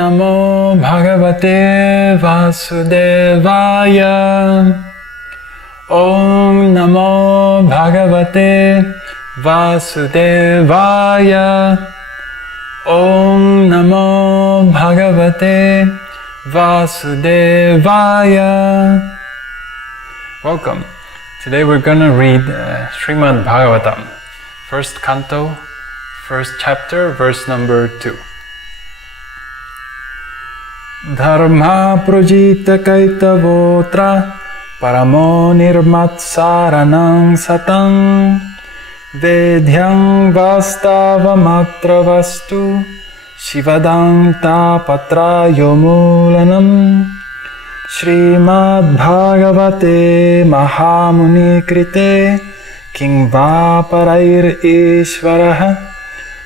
Namo Bhagavate Vasudevaya. Om Namo Bhagavate Vasudevaya. Om Namo Bhagavate Vasudevaya. Welcome. Today we're going to read Śrīmad-Bhāgavatam, first canto, first chapter, verse number 2. Dharma projita kaitavotra paramo nirmatsaranang satang vedhyang vastavamatra vastu shivadang tapatrayo mulanam Śrīmad-Bhāgavate mahamuni krite kingva parair ishvaraha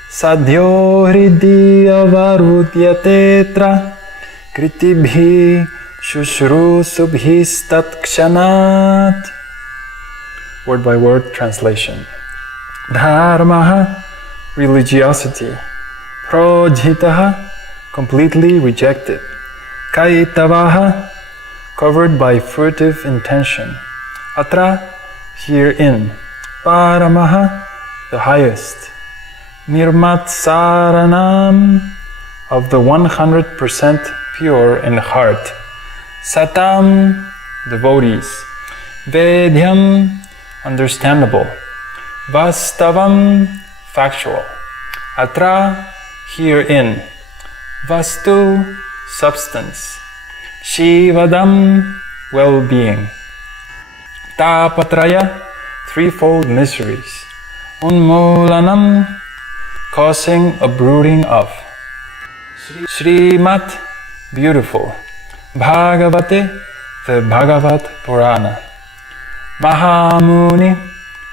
sadhyo hridi avarudyatetra kritibhi shushrusubhistatskshanat. Word by word translation. Dharmaha, religiosity. Projitaha, completely rejected. Kaitavaha, covered by furtive intention. Atra, herein. Paramaha, the highest. Nirmatsaranam, of the 100% pure in heart. Satam, devotees. Vedhyam, understandable. Vastavam, factual. Atra, herein. Vastu, substance. Shivadam, well-being. Tapatraya, threefold miseries. Unmulanam, causing a brooding of. Śrīmad, beautiful. Bhāgavate, the Bhagavat Purana. Mahamuni,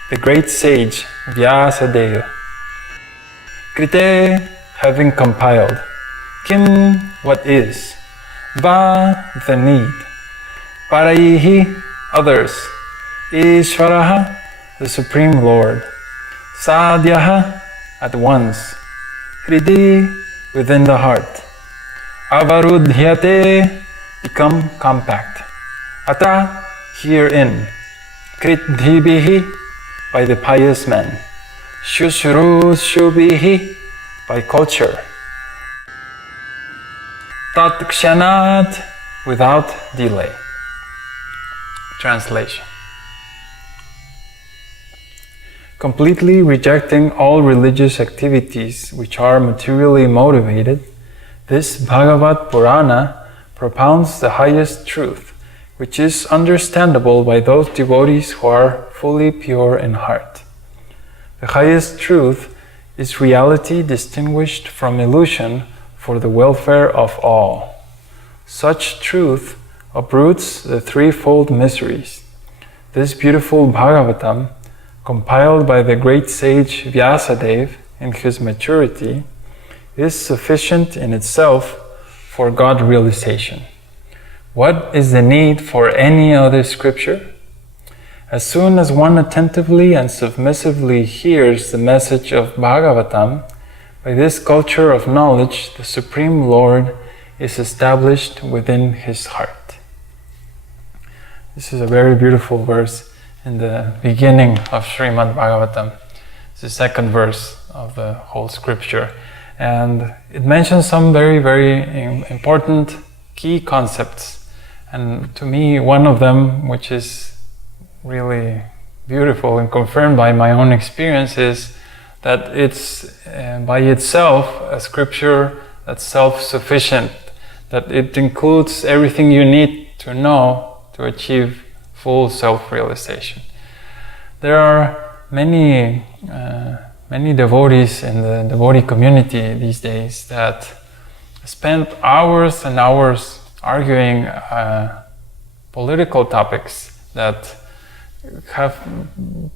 the great sage Vyasadeva. Krite, having compiled. Kim, what is. Va, the need. Paraihi, others. Ishvaraha, the Supreme Lord. Sadhyaha, at once. Hridi, within the heart. Avarudhyate, become compact. Atra, herein. Kritdhibihi, by the pious men. Shushrusubhihi, by culture. Tatkshanat, without delay. Translation. Completely rejecting all religious activities which are materially motivated, this Bhagavat Purana propounds the highest truth, which is understandable by those devotees who are fully pure in heart. The highest truth is reality distinguished from illusion for the welfare of all. Such truth uproots the threefold miseries. This beautiful Bhagavatam, compiled by the great sage Vyasadeva in his maturity, is sufficient in itself for God realization. What is the need for any other scripture? As soon as one attentively and submissively hears the message of Bhagavatam, by this culture of knowledge, the Supreme Lord is established within his heart. This is a very beautiful verse in the beginning of Śrīmad-Bhāgavatam. It's the second verse of the whole scripture. And it mentions some very, very important key concepts. And to me, one of them, which is really beautiful and confirmed by my own experience, is that it's by itself a scripture that's self-sufficient, that it includes everything you need to know to achieve full self-realization. There are many devotees in the devotee community these days that spend hours and hours arguing political topics that have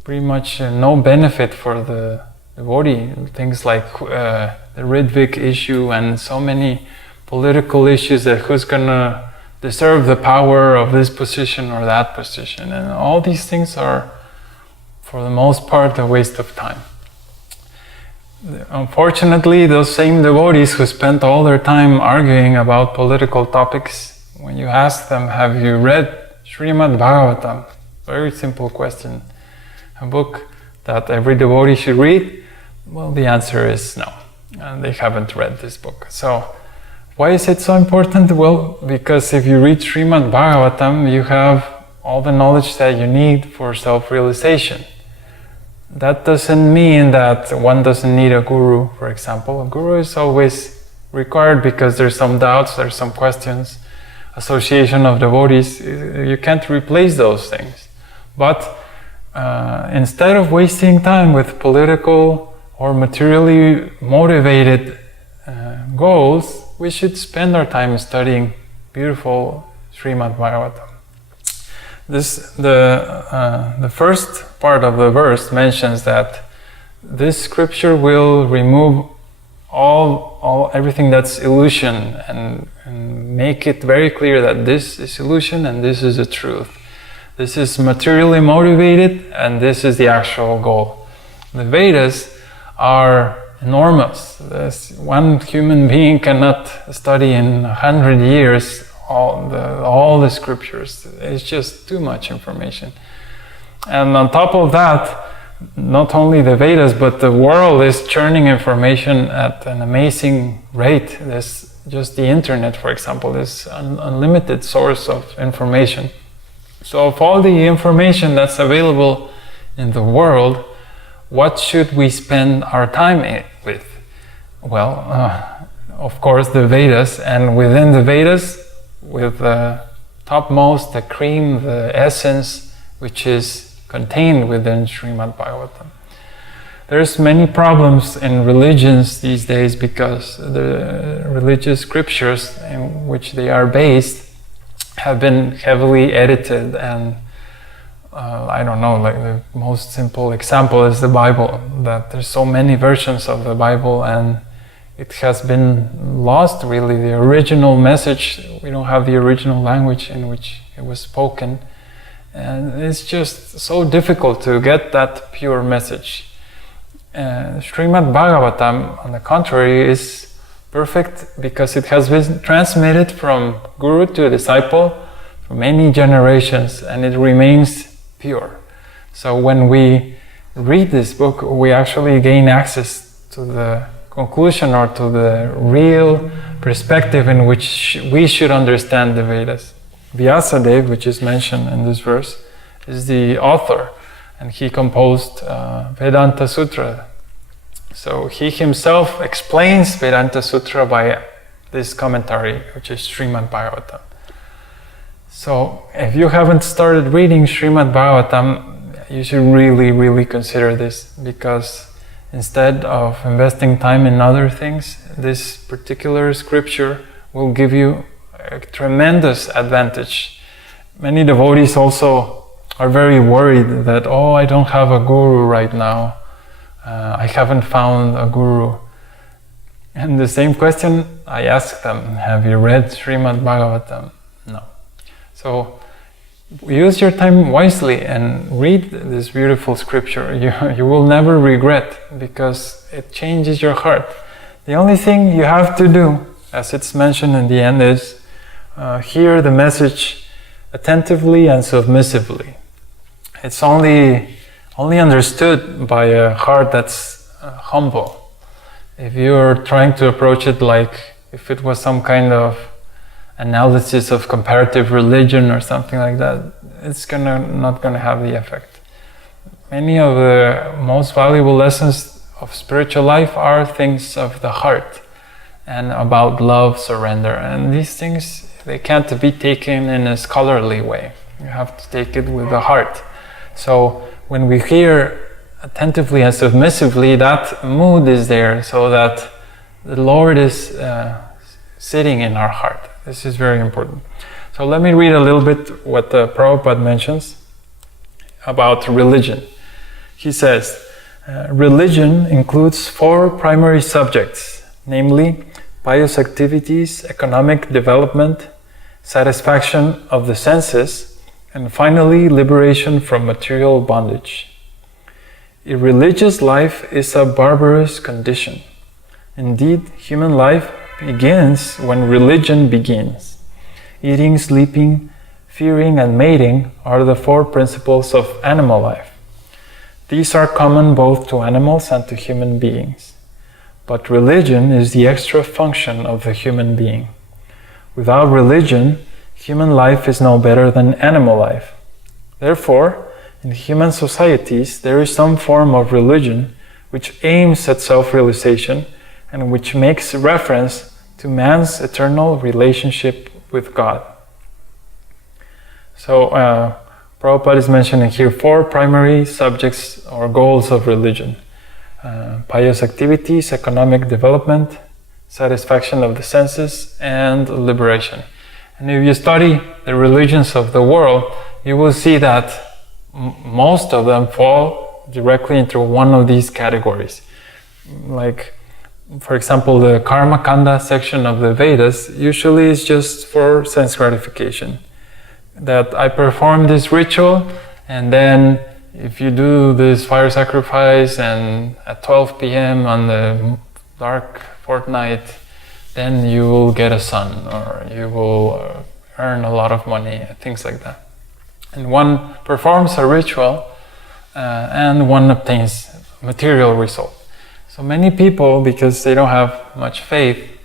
pretty much no benefit for the devotee. Things like the Ridvik issue and so many political issues that who's gonna deserve the power of this position or that position. And all these things are, for the most part, a waste of time. Unfortunately, those same devotees who spent all their time arguing about political topics, when you ask them, have you read Śrīmad-Bhāgavatam? Very simple question. A book that every devotee should read? Well, the answer is no. And they haven't read this book. So, why is it so important? Well, because if you read Śrīmad-Bhāgavatam, you have all the knowledge that you need for self-realization. That doesn't mean that one doesn't need a guru, for example. A guru is always required because there's some doubts, there's some questions, association of devotees. You can't replace those things. But instead of wasting time with political or materially motivated goals, we should spend our time studying beautiful Śrīmad-Bhāgavatam. The first part of the verse mentions that this scripture will remove everything that's illusion and make it very clear that this is illusion and this is the truth. This is materially motivated and this is the actual goal. The Vedas are enormous. One human being cannot study in 100 years all the scriptures. It's just too much information. And on top of that, not only the Vedas, but the world is churning information at an amazing rate. There's just the internet, for example, is an unlimited source of information. So of all the information that's available in the world, what should we spend our time with? Well, of course, the Vedas, and within the Vedas, with the topmost, the cream, the essence, which is contained within Śrīmad-Bhāgavatam. There's many problems in religions these days because the religious scriptures in which they are based have been heavily edited, and I don't know, like the most simple example is the Bible, that there's so many versions of the Bible and it has been lost, really, the original message. We don't have the original language in which it was spoken. And it's just so difficult to get that pure message. Śrīmad-Bhāgavatam, on the contrary, is perfect because it has been transmitted from guru to disciple for many generations and it remains pure. So when we read this book, we actually gain access to the conclusion or to the real perspective in which we should understand the Vedas. Vyasadeva, which is mentioned in this verse, is the author, and he composed Vedanta Sutra. So he himself explains Vedanta Sutra by this commentary, which is Śrīmad-Bhāgavatam. So if you haven't started reading Śrīmad-Bhāgavatam, you should really consider this, because instead of investing time in other things, this particular scripture will give you a tremendous advantage. Many devotees also are very worried that, I don't have a guru right now. I haven't found a guru. And the same question I ask them, have you read Śrīmad-Bhāgavatam? No. So use your time wisely and read this beautiful scripture. You will never regret, because it changes your heart. The only thing you have to do, as it's mentioned in the end, is hear the message attentively and submissively. It's only understood by a heart that's humble. If you're trying to approach it like if it was some kind of analysis of comparative religion or something like that, it's not gonna have the effect. Many of the most valuable lessons of spiritual life are things of the heart and about love, surrender, and these things, they can't be taken in a scholarly way. You have to take it with the heart. So when we hear attentively and submissively, that mood is there, so that the Lord is sitting in our heart. This is very important. So let me read a little bit what Prabhupada mentions about religion. He says, religion includes 4 primary subjects, namely pious activities, economic development, satisfaction of the senses, and finally liberation from material bondage. Irreligious life is a barbarous condition. Indeed, human life begins when religion begins. Eating, sleeping, fearing, and mating are the 4 principles of animal life. These are common both to animals and to human beings. But religion is the extra function of the human being. Without religion, human life is no better than animal life. Therefore, in human societies, there is some form of religion which aims at self-realization and which makes reference to man's eternal relationship with God. So, Prabhupada is mentioning here 4 primary subjects or goals of religion. Pious activities, economic development, satisfaction of the senses, and liberation. And if you study the religions of the world, you will see that most of them fall directly into one of these categories. Like, for example, the Karma Kanda section of the Vedas usually is just for sense gratification. That I perform this ritual, and then if you do this fire sacrifice and at 12 p.m. on the dark fortnight, then you will get a son, or you will earn a lot of money, things like that. And one performs a ritual and one obtains material result. So many people, because they don't have much faith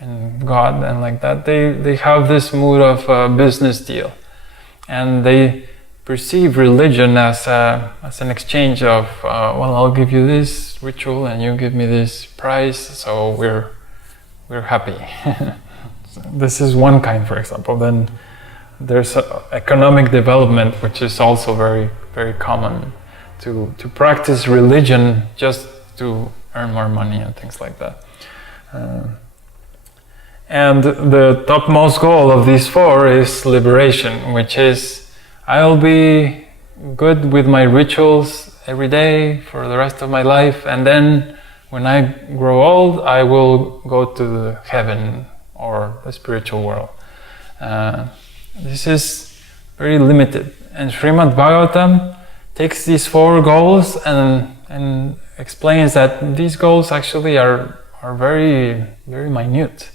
in God and like that, they have this mood of a business deal. And they perceive religion as an exchange of, well, I'll give you this ritual and you give me this prize, so we're happy. So this is one kind, for example. Then there's economic development, which is also very, very common, to practice religion just to earn more money and things like that. And the topmost goal of these 4 is liberation, which is I'll be good with my rituals every day for the rest of my life, and then when I grow old, I will go to heaven or the spiritual world. This is very limited. And Śrīmad-Bhāgavatam takes these 4 goals and explains that these goals actually are very, very minute.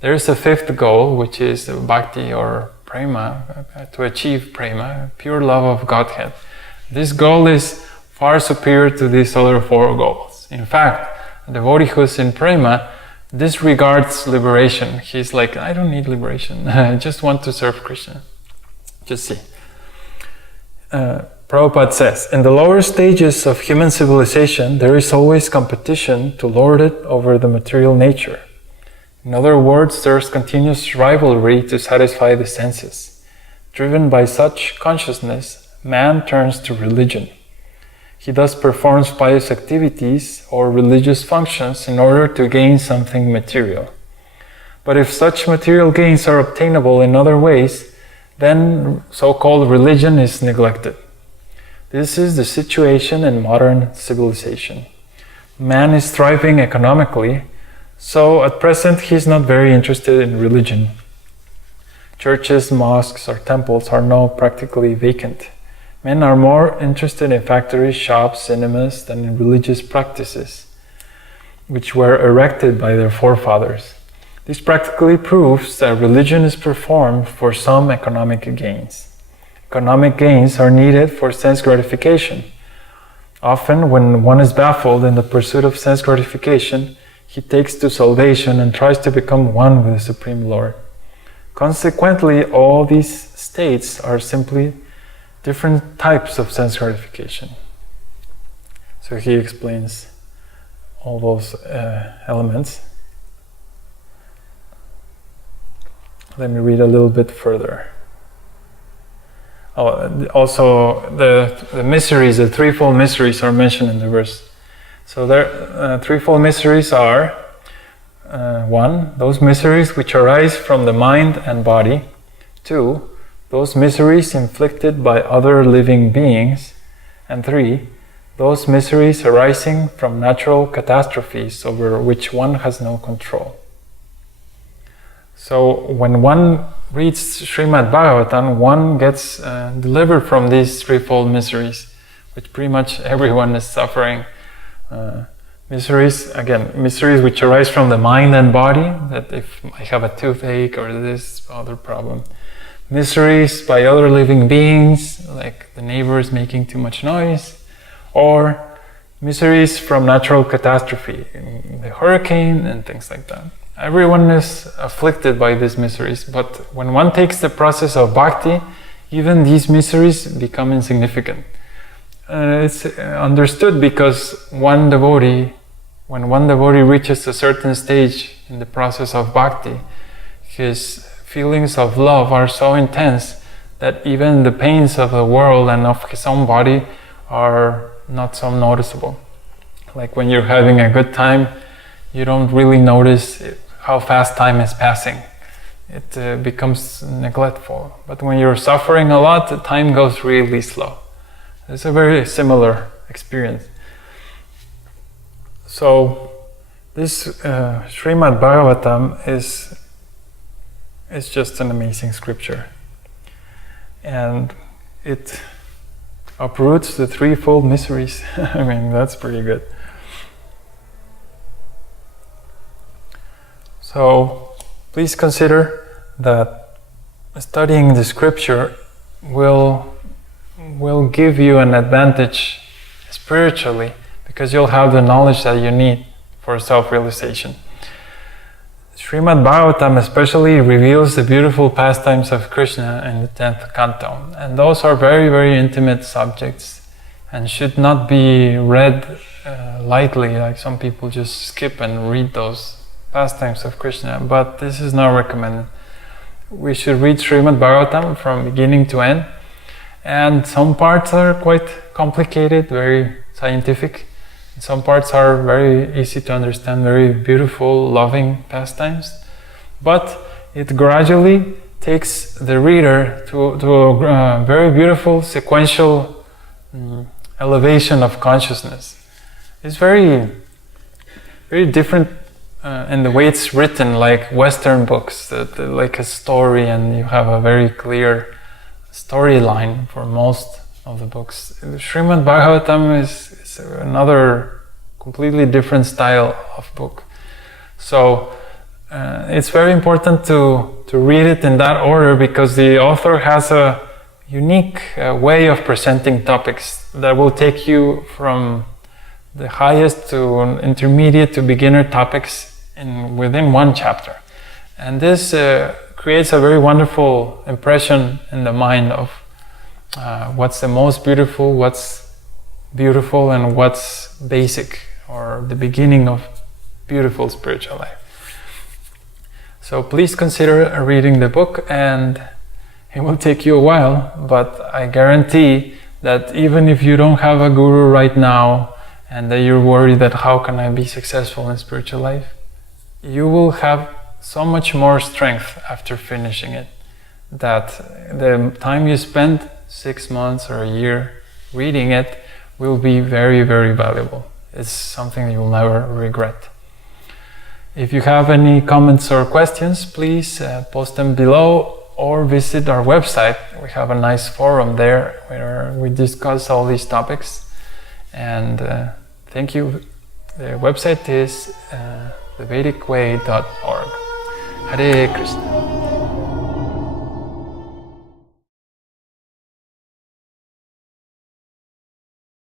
There is a 5th goal, which is bhakti or prema, to achieve prema, pure love of Godhead. This goal is far superior to these other 4 goals. In fact, a devotee who's in prema disregards liberation. He's like, I don't need liberation, I just want to serve Krishna. Just see. Prabhupada says, in the lower stages of human civilization, there is always competition to lord it over the material nature. In other words, there is continuous rivalry to satisfy the senses. Driven by such consciousness, man turns to religion. He thus performs pious activities or religious functions in order to gain something material. But if such material gains are obtainable in other ways, then so-called religion is neglected. This is the situation in modern civilization. Man is thriving economically, so at present he is not very interested in religion. Churches, mosques, or temples are now practically vacant. Men are more interested in factories, shops, cinemas than in religious practices, which were erected by their forefathers. This practically proves that religion is performed for some economic gains. Economic gains are needed for sense gratification. Often, when one is baffled in the pursuit of sense gratification, he takes to salvation and tries to become one with the Supreme Lord. Consequently, all these states are simply different types of sense gratification. So he explains all those elements. Let me read a little bit further. Also, the mysteries, the threefold mysteries are mentioned in the verse. So there, threefold mysteries are 1. Those mysteries which arise from the mind and body. 2. Those miseries inflicted by other living beings. And 3. Those miseries arising from natural catastrophes over which one has no control. So when one reads Śrīmad-Bhāgavatam, one gets delivered from these threefold miseries, which pretty much everyone is suffering. Miseries, again, miseries which arise from the mind and body, that if I have a toothache or this other problem. Miseries by other living beings, like the neighbors making too much noise, or miseries from natural catastrophe, the hurricane and things like that. Everyone is afflicted by these miseries, but when one takes the process of bhakti, even these miseries become insignificant. It's understood because when one devotee reaches a certain stage in the process of bhakti, his feelings of love are so intense that even the pains of the world and of his own body are not so noticeable. Like when you're having a good time, you don't really notice how fast time is passing. It becomes neglectful. But when you're suffering a lot, the time goes really slow. It's a very similar experience. So this Śrīmad-Bhāgavatam is just an amazing scripture. And it uproots the threefold miseries. I mean, that's pretty good. So please consider that studying the scripture will give you an advantage spiritually, because you'll have the knowledge that you need for self-realization. Śrīmad-Bhāgavatam especially reveals the beautiful pastimes of Krishna in the 10th canto, and those are very, very intimate subjects and should not be read lightly, like some people just skip and read those pastimes of Krishna, but this is not recommended. We should read Śrīmad-Bhāgavatam from beginning to end, and some parts are quite complicated, very scientific. Some parts are very easy to understand, very beautiful, loving pastimes. But it gradually takes the reader to a very beautiful sequential elevation of consciousness. It's very, very different in the way it's written, like Western books, like a story, and you have a very clear storyline for most of the books. Śrīmad-Bhāgavatam is another completely different style of book. So it's very important to read it in that order, because the author has a unique way of presenting topics that will take you from the highest to intermediate to beginner topics within one chapter. And this creates a very wonderful impression in the mind of what's the most beautiful, what's beautiful, and what's basic, or the beginning of beautiful spiritual life. So please consider reading the book, and it will take you a while, but I guarantee that even if you don't have a guru right now and that you're worried that how can I be successful in spiritual life, you will have so much more strength after finishing it, that the time you spend 6 months or a year reading it will be very, very valuable. It's something you'll never regret. If you have any comments or questions, please post them below or visit our website. We have a nice forum there where we discuss all these topics. And thank you. The website is thevedicway.org. Hare Krishna.